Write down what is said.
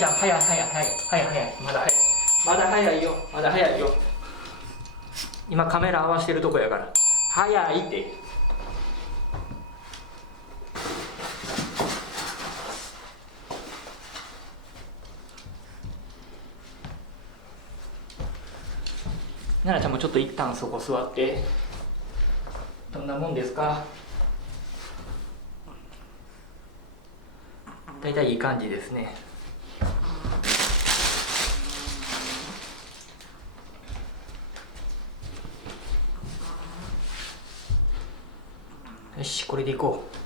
ちゃん、早い早い早い早い早い、まだ早い、まだ早いよ、まだ早いよ。今カメラ合わせてるとこやから、早いって。奈々ちゃんもちょっと一旦そこ座って。どんなもんですか？だいたいいい感じですね。よし、これでいこう。